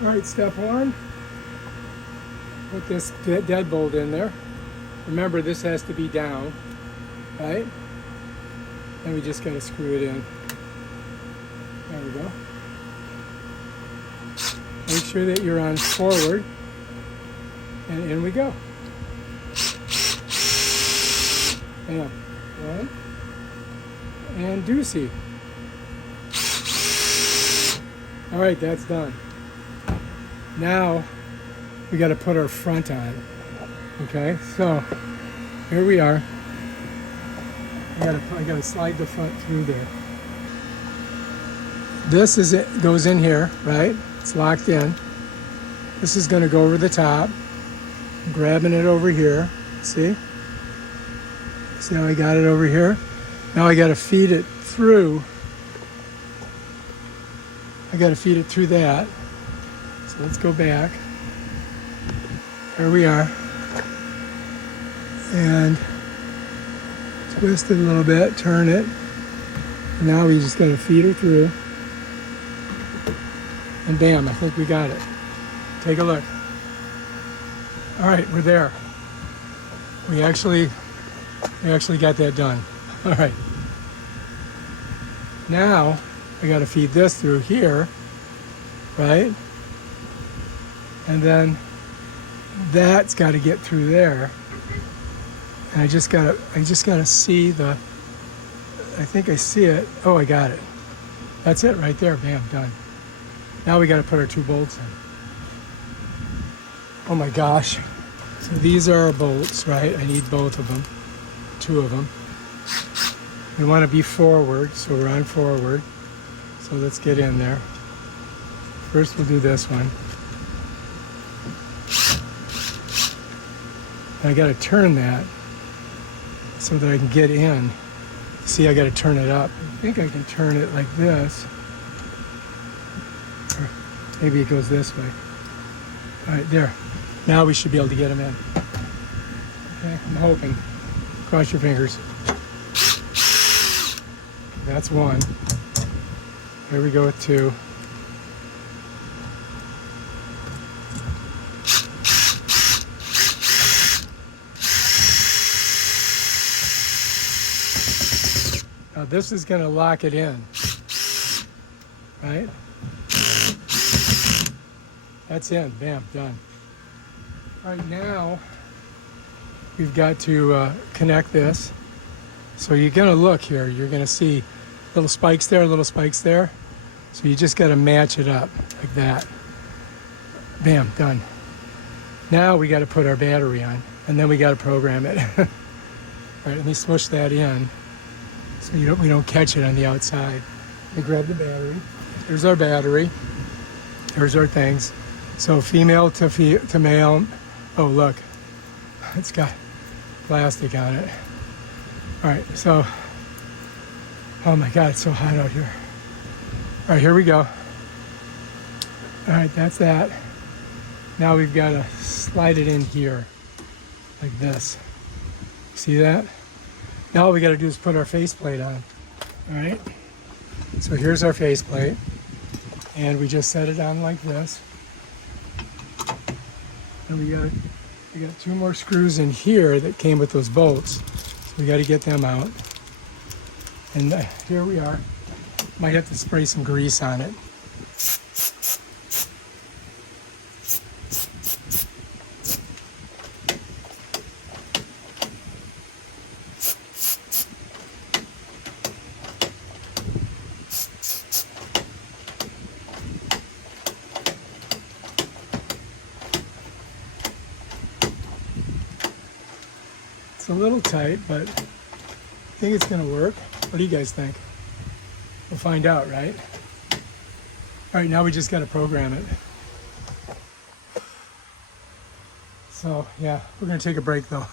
All right, step one, put this deadbolt in there. Remember, this has to be down, right? And we just got to screw it in. There we go. Make sure that you're on forward, and in we go. Bam. One. And doozy. All right, that's done. Now we got to put our front on. Okay, so here we are. I gotta slide the front through there. This is it, goes in here, right? It's locked in. This is going to go over the top. I'm grabbing it over here. See? See how I got it over here? Now I got to feed it through. I got to feed it through that. So let's go back. Here we are. And twist it a little bit, turn it. Now we just got to feed her through. And bam, I think we got it. Take a look. All right, we're there. We actually got that done. All right. Now I got to feed this through here, right? And then that's got to get through there. And I just gotta see the. I think I see it. Oh, I got it. That's it right there. Bam, done. Now we got to put our 2 bolts in. Oh my gosh. So these are our bolts, right? I need both of them. 2 of them. We want to be forward, so we're on forward. So let's get in there. First we'll do this one. And I got to turn that so that I can get in. See, I got to turn it up. I think I can turn it like this. Or maybe it goes this way. All right, there. Now we should be able to get them in. Okay, I'm hoping. Cross your fingers. That's 1. Here we go with 2. Now this is going to lock it in, right? That's in, bam, done. All right, now we've got to connect this. So you're going to look here, you're going to see little spikes there, little spikes there. So you just got to match it up like that. Bam, done. Now we got to put our battery on, and then we got to program it. All right, let me smush that in so we don't catch it on the outside. Let me grab the battery. There's our battery. There's our things. So female to male. Oh, look, it's got plastic on it. All right, so, oh my God, it's so hot out here. All right, here we go. All right, that's that. Now we've got to slide it in here, like this. See that? Now all we got to do is put our faceplate on. All right, so here's our faceplate, and we just set it on like this. And we got 2 more screws in here that came with those bolts. So we got to get them out. And here we are. Might have to spray some grease on it. It's a little tight, but I think it's going to work. What do you guys think? We'll find out, right? All right, now we just got to program it. So, yeah, we're going to take a break though.